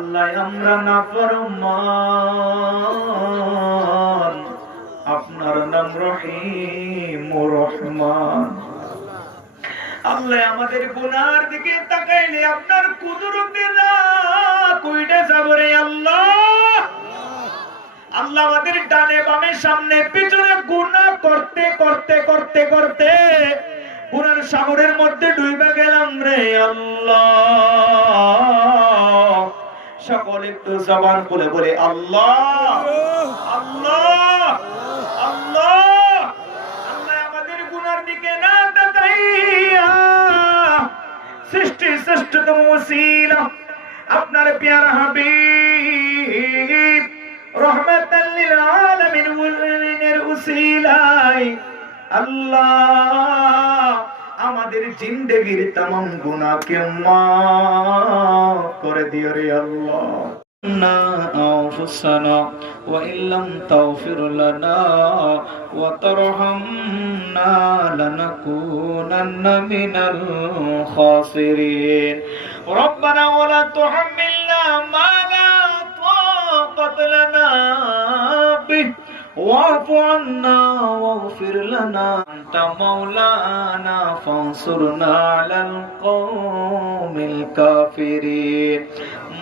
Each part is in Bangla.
আল্লাহ আমরা নাফরমান, আপনার নাম রহিম ও রহমান। আল্লাহ আমাদের গুনার দিকে তাকাইলে আপনার কুদরতে না কইটা যাবে রে আল্লাহ। আল্লাহ আমাদের ডানে বামে সামনে পিছনে গুনাহ করতে করতে করতে করতে গুনার সাগরের মধ্যে ডুবে গেলাম রে আল্লাহ। সকলে একটু জবান খুলে বলে আল্লাহ আল্লাহ আল্লাহ। আল্লাহ আমাদের গুনার দিকে না তাকাইয়া সৃষ্টি শ্রেষ্ঠতম ওসিলা আপনার প্যারা হাবিব রহমাতাল লিল আলামিন এর উসিলায় আল্লাহ আমাদের জিন্দেগীর तमाम গুনাহকে মাফ করে দিও রে আল্লাহ। أنفسنا وإن لم تغفر لنا وترحمنا لنكونن من الخاسرين ربنا ولا تحملنا ما لا طاقة لنا به واعف عنا واغفر لنا أنت مولانا فانصرنا على القوم الكافرين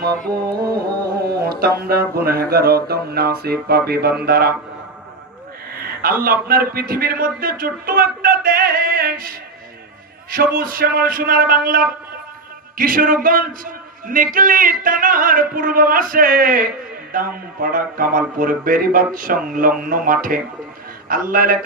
মাবুদ আমরা গুনাহগার অদম নাসিব পাপী বান্দারা আল্লাহ আপনার পৃথিবীর মধ্যে ছোট্ট একটা দেশ সবুজ শ্যামল সোনার বাংলা কিশোরগঞ্জ নিকলি থানার পূর্ব পাশে দামপাড়া কামালপুর বেরিবাদ সংলগ্ন মাঠে আল্লাহ